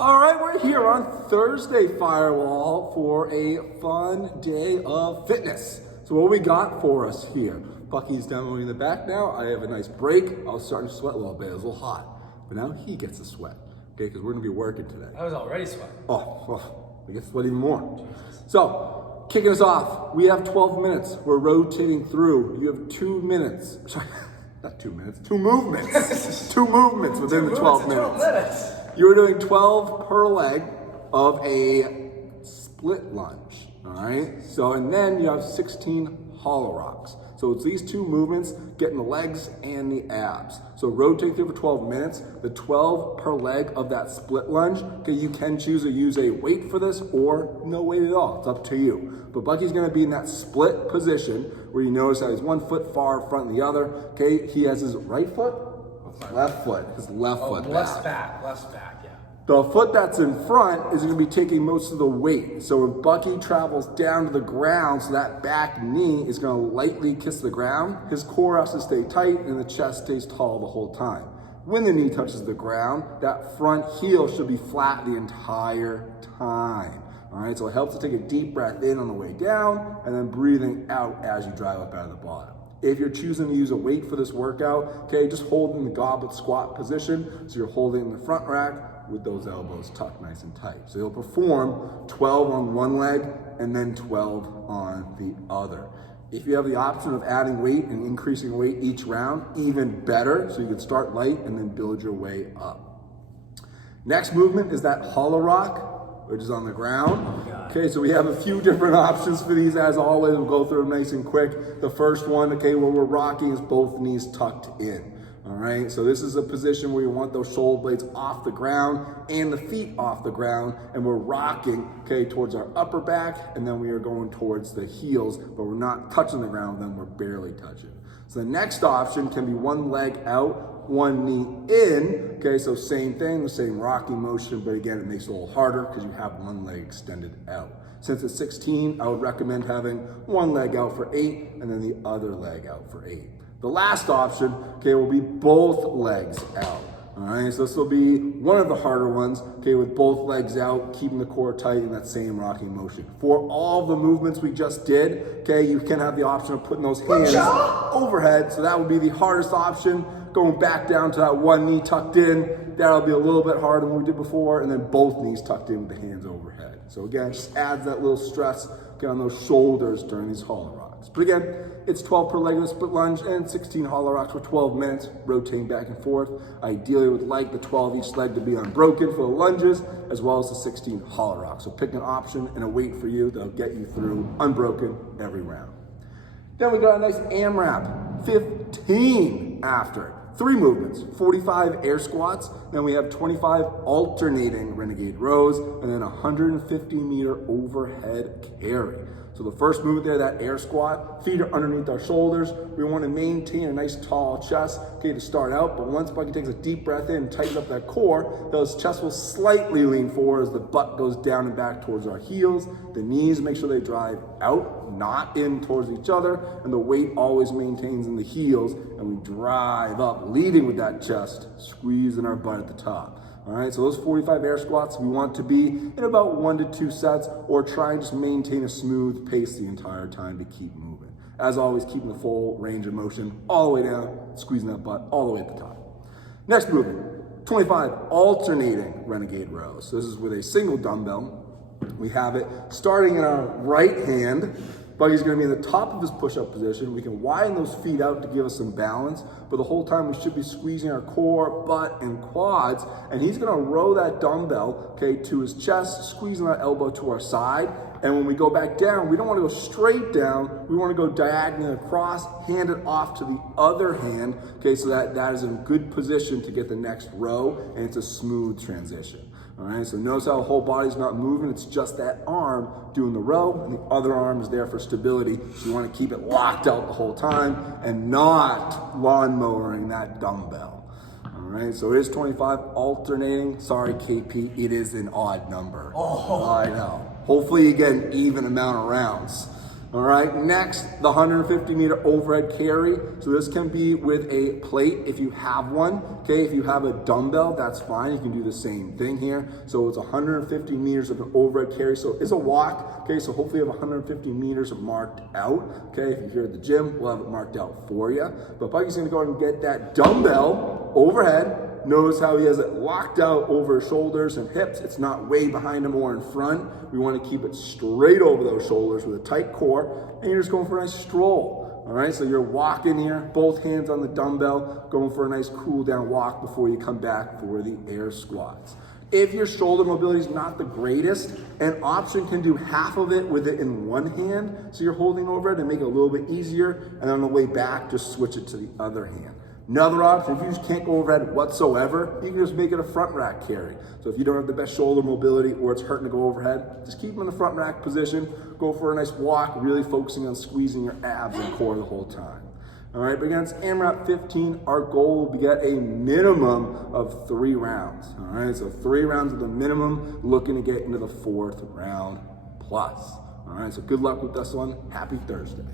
All right, we're here on Thursday Firewall for a fun day of fitness. So what we got for us here? Bucky's demoing in the back now. I have a nice break. I was starting to sweat a little bit. It was a little hot. But now he gets to sweat, okay? Because we're going to be working today. I was already sweating. I get to sweat even more. So, kicking us off, we have 12 minutes. We're rotating through. You have 2 minutes. Sorry, not 2 minutes. 2 movements. 2 movements within the 12 minutes. You're doing 12 per leg of a split lunge, all right? So, and then you have 16 hollow rocks. So it's these 2 movements, getting the legs and the abs. So rotate through for 12 minutes, the 12 per leg of that split lunge. Okay, you can choose to use a weight for this or no weight at all. It's up to you. But Bucky's gonna be in that split position where you notice that he's 1 foot far in front of the other. Okay, he has his right foot, left foot, his left foot back. Less back, yeah. The foot that's in front is going to be taking most of the weight. So when Bucky travels down to the ground, so that back knee is going to lightly kiss the ground, his core has to stay tight and the chest stays tall the whole time. When the knee touches the ground, that front heel should be flat the entire time. All right, so it helps to take a deep breath in on the way down and then breathing out as you drive up out of the bottom. If you're choosing to use a weight for this workout, okay, just hold in the goblet squat position. So you're holding in the front rack with those elbows tucked nice and tight. So you'll perform 12 on one leg and then 12 on the other. If you have the option of adding weight and increasing weight each round, even better. So you can start light and then build your way up. Next movement is that hollow rock, which is on the ground. Okay, so we have a few different options for these. As always, we'll go through them nice and quick. The first one, okay, where we're rocking is both knees tucked in. All right, so this is a position where you want those shoulder blades off the ground and the feet off the ground, and we're rocking, okay, towards our upper back, and then we are going towards the heels, but we're not touching the ground, then we're barely touching. So the next option can be one leg out, one knee in, okay, so same thing, the same rocking motion, but again, it makes it a little harder because you have one leg extended out. Since it's 16, I would recommend having one leg out for 8 and then the other leg out for 8. The last option, okay, will be both legs out. All right, so this will be one of the harder ones, okay, with both legs out, keeping the core tight in that same rocking motion. For all the movements we just did, okay, you can have the option of putting those hands overhead, so that would be the hardest option. Going back down to that one knee tucked in, that'll be a little bit harder than we did before, and then both knees tucked in with the hands overhead. So again, just adds that little stress on those shoulders during these hollow rocks. But again, it's 12 per leg of the split lunge and 16 hollow rocks for 12 minutes, rotating back and forth. Ideally, would like the 12 each leg to be unbroken for the lunges, as well as the 16 hollow rocks. So pick an option and a weight for you that'll get you through unbroken every round. Then we got a nice AMRAP, 15 after. 3 movements, 45 air squats, then we have 25 alternating renegade rows, and then 150 meter overhead carry. So the first movement there, that air squat, feet are underneath our shoulders. We want to maintain a nice tall chest, okay, to start out, but once Bucky takes a deep breath in and tightens up that core, those chest will slightly lean forward as the butt goes down and back towards our heels. The knees, make sure they drive out, not in towards each other, and the weight always maintains in the heels, and we drive up, leading with that chest, squeezing our butt at the top. All right, so those 45 air squats, we want to be in about 1 to 2 sets, or try and just maintain a smooth pace the entire time to keep moving. As always, keeping the full range of motion all the way down, squeezing that butt all the way at the top. Next movement, 25 alternating renegade rows. So this is with a single dumbbell. We have it starting in our right hand. Bucky's gonna be in the top of his push-up position. We can widen those feet out to give us some balance, but the whole time we should be squeezing our core, butt, and quads, and he's gonna row that dumbbell, okay, to his chest, squeezing that elbow to our side, and when we go back down, we don't wanna go straight down, we wanna go diagonally across, hand it off to the other hand, okay, so that is in good position to get the next row, and it's a smooth transition. All right, so notice how the whole body's not moving, it's just that arm doing the row, and the other arm is there for stability. So you wanna keep it locked out the whole time and not lawnmowering that dumbbell. All right, so it is 25 alternating. Sorry, KP, it is an odd number. Oh, I know. Hopefully you get an even amount of rounds. All right, next, the 150 meter overhead carry. So this can be with a plate if you have one. Okay, if you have a dumbbell, that's fine. You can do the same thing here. So it's 150 meters of an overhead carry. So it's a walk. Okay, so hopefully you have 150 meters marked out. Okay, if you're here at the gym, we'll have it marked out for you. But Bucky's gonna go ahead and get that dumbbell overhead. Notice how he has it locked out over his shoulders and hips. It's not way behind him or in front. We want to keep it straight over those shoulders with a tight core, and you're just going for a nice stroll. All right, so you're walking here, both hands on the dumbbell, going for a nice cool down walk before you come back for the air squats. If your shoulder mobility is not the greatest, an option can do half of it with it in one hand, so you're holding over it and make it a little bit easier, and on the way back, just switch it to the other hand. Another option, if you just can't go overhead whatsoever, you can just make it a front rack carry. So if you don't have the best shoulder mobility or it's hurting to go overhead, just keep them in the front rack position, go for a nice walk, really focusing on squeezing your abs and core the whole time. All right, but against AMRAP 15, our goal will be at a minimum of 3 rounds. All right, so 3 rounds is the minimum, looking to get into the 4th round plus. All right, so good luck with this one. Happy Thursday.